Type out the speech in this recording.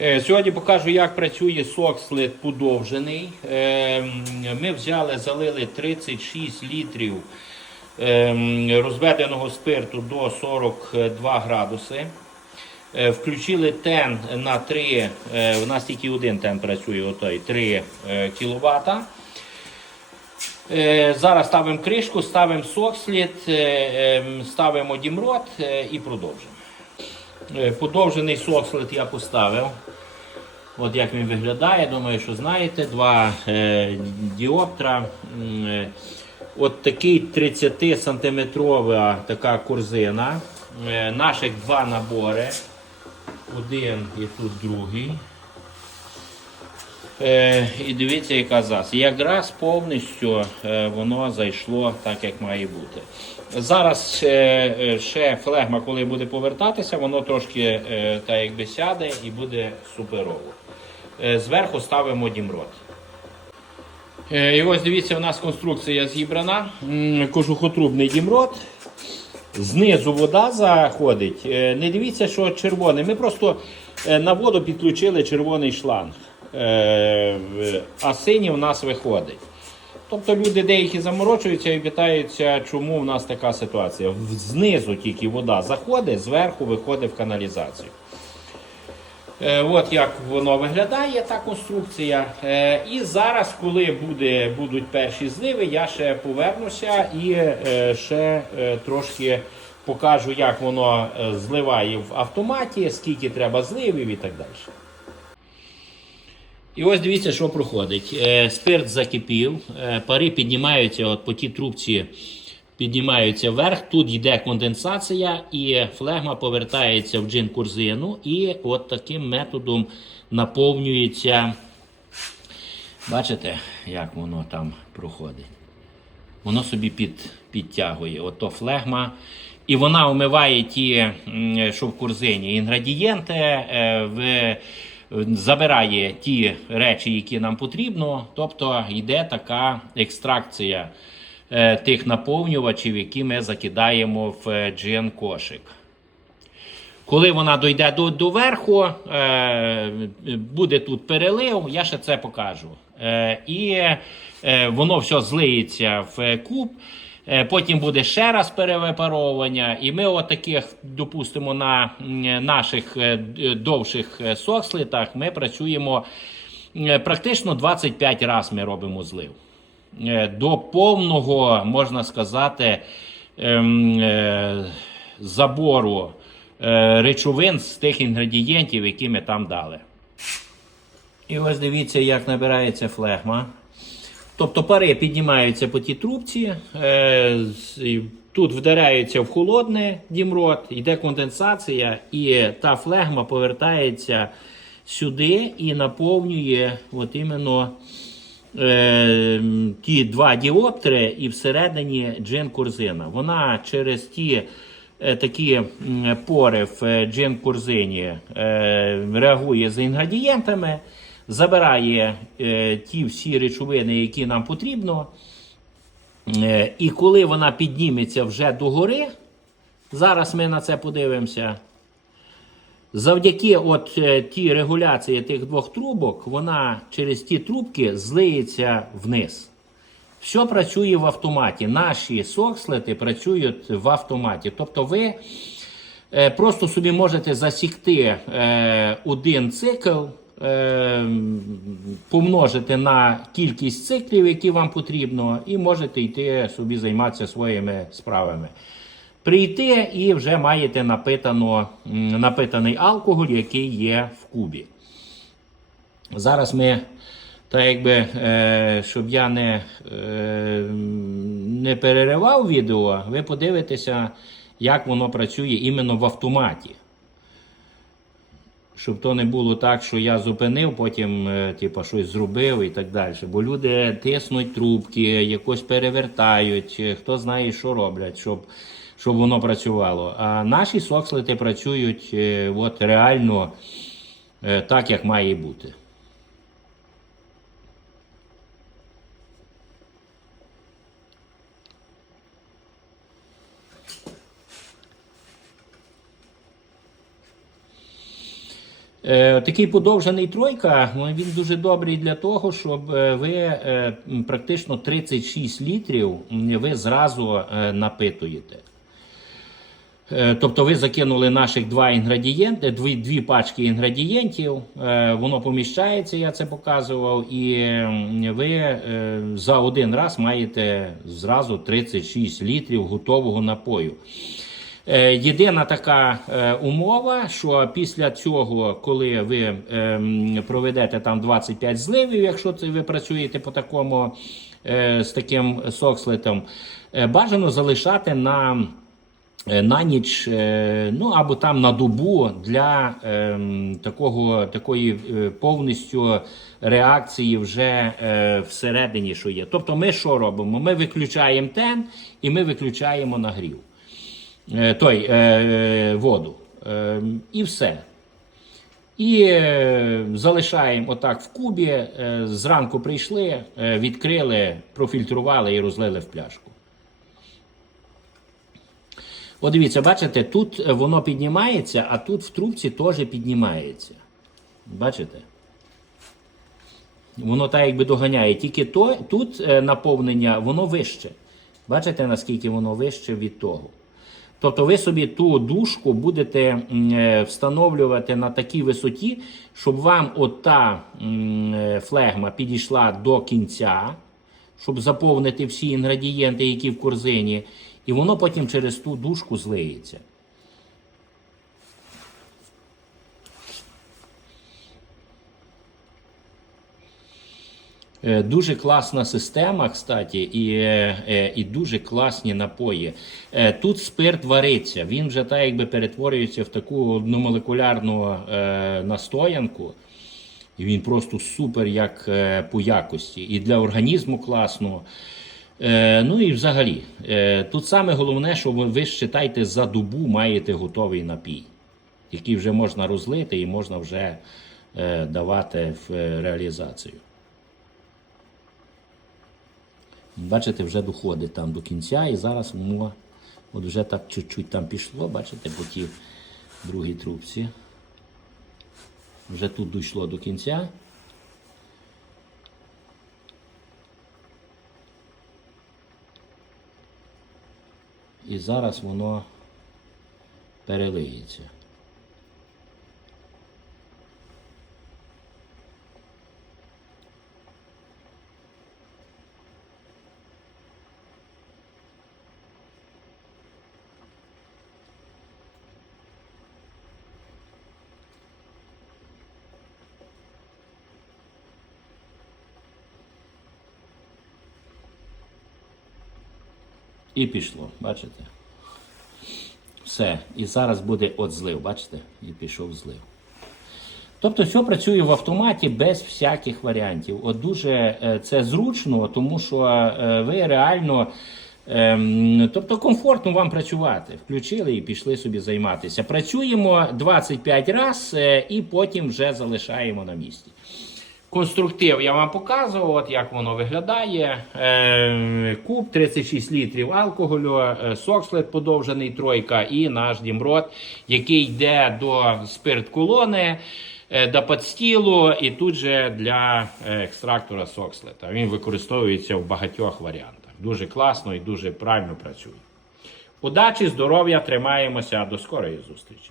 Е, Сьогодні покажу, як працює сокслит подовжений. Е, Ми взяли, залили 36 літрів е, розведеного спирту до 42 градуси. Включили тен на 3, е, у нас тільки один тен працює, отой 3 кВт. Зараз ставимо кришку, ставимо соксліт, е, ем, ставимо дімрот і продовжуємо. Е, Подовжений сокслет я поставив. От як він виглядає, думаю, що знаєте. Два е, діоптра. Е, От такий 30 сантиметрова така корзина. Е, наших два набори. Один і тут другий. Е, і дивіться, яка зас. Якраз повністю е, воно зайшло так, як має бути. Зараз е, ще флегма, коли буде повертатися, воно трошки так якби сяде і буде суперово. Зверху ставимо дімрот. І ось дивіться, у нас конструкція зібрана. Кожухотрубний дімрот. Знизу вода заходить. Не дивіться, що червоний. Ми просто на воду підключили червоний шланг, Е, в- а синій у нас виходить. Тобто люди деякі заморочуються і питаються, чому в нас така ситуація. Знизу тільки вода заходить, зверху виходить в каналізацію. Е, От як воно виглядає, та конструкція. Е, І зараз, коли буде, будуть перші зливи, я ще повернуся і ще трошки покажу, як воно зливає в автоматі, скільки треба зливів і так далі. І ось дивіться, що проходить. Е, Спирт закипів, е, пари піднімаються от по тій трубці, піднімаються вверх. Тут йде конденсація, і флегма повертається в джин корзину, і от таким методом наповнюється. Бачите, як воно там проходить? Воно собі під, підтягує. Ото флегма. І вона вмиває ті, що в корзині, інгредієнти, е, в, забирає ті речі, які нам потрібно. Тобто йде така екстракція е, тих наповнювачів, які ми закидаємо в е, джин кошик. Коли вона дойде до, до верху, е, буде тут перелив, я ще це покажу. І воно все злиється в куб. Е, Потім буде ще раз перевипаровування, і ми от допустимо, на наших е, довших е, сокслитах ми працюємо практично 25 разів ми робимо злив. До повного, можна сказати, ем, забору речовин з тих інгредієнтів, які ми там дали. І ось дивіться, як набирається флегма. Тобто пари піднімаються по тій трубці, е, тут вдаряються в холодне дімрот, йде конденсація, і та флегма повертається сюди і наповнює от іменно е, ті два діоптри і всередині джин корзина. Вона через ті е, такі пори в е, джин корзині е, реагує з інгредієнтами, забирає е, ті всі речовини, які нам потрібно. Е, і коли вона підніметься вже догори, зараз ми на це подивимося. Завдяки от е, тій регуляції тих двох трубок, вона через ті трубки злиється вниз. Все працює в автоматі. Наші сокслети працюють в автоматі. Тобто ви просто собі можете засікти один цикл, е, помножити на кількість циклів, які вам потрібно, і можете йти собі займатися своїми справами. Прийти і вже маєте напитано, напитаний алкоголь, який є в кубі. Зараз ми, так якби, е, щоб я не, е, не переривав відео, ви подивитеся, як воно працює іменно в автоматі. Щоб то не було так, що я зупинив, потім е, типу, щось зробив і так далі. Бо люди тиснуть трубки, якось перевертають, е, хто знає, що роблять, щоб, щоб воно працювало. А наші сокслити працюють е, от реально так, як має бути. Такий подовжений тройка, ну, він дуже добрий для того, щоб е, ви е, практично 36 літрів ви зразу е, напитуєте. Е, Тобто ви закинули наших два інгредієнти, дві, дві пачки інгредієнтів, е, воно поміщається, я це показував, і ви е, за один раз маєте зразу 36 літрів готового напою. Е, Єдина така е, умова, що після цього, коли ви ем, проведете там 25 зливів, якщо ви працюєте по такому е, з таким сокслетом, бажано залишати на, на ніч, ну або там на добу для ем, такого, такої повністю реакції вже всередині, що є. Тобто, ми що робимо? Ми виключаємо тен і ми виключаємо нагрів. Е, той е, воду. Е, і все. І залишаємо отак в кубі. Зранку прийшли, відкрили, профільтрували і розлили в пляшку. От дивіться, бачите, тут воно піднімається, а тут в трубці теж піднімається. Бачите? Воно так якби доганяє. Тільки то, тут наповнення, воно вище. Бачите, наскільки воно вище від того. Тобто ви собі ту дужку будете е, встановлювати на такій висоті, щоб вам ота е, флегма підійшла до кінця, щоб заповнити всі інгредієнти, які в корзині, і воно потім через ту дужку злиється. Дуже класна система, кстати, і, е, е, і дуже класні напої. Е, Тут спирт вариться, він вже так якби перетворюється в таку одномолекулярну е, настоянку. І він просто супер як е, по якості. І для організму класно. Е, ну і взагалі, е, тут саме головне, що ви, считайте, за добу маєте готовий напій, який вже можна розлити і можна вже е, давати в е, реалізацію. Бачите, вже доходить там до кінця, і зараз воно от вже так чуть-чуть там пішло, бачите, по тій другій трубці. Вже тут дійшло до кінця. І зараз воно перелиється. І пішло, бачите? Все. І зараз буде от злив, бачите? І пішов злив. Тобто все працює в автоматі без всяких варіантів. От дуже е, це зручно, тому що е, ви реально. ем, Тобто комфортно вам працювати. Включили і пішли собі займатися. Працюємо 25 разів і потім вже залишаємо на місці. Конструктив я вам показував, от як воно виглядає. Е, куб 36 літрів алкоголю, е, сокслет подовжений тройка і наш дімрот, який йде до спирт-колони, е, до подстілу і тут же для е, екстрактора сокслета. Він використовується в багатьох варіантах. Дуже класно і дуже правильно працює. Удачі, здоров'я, тримаємося. До скорої зустрічі!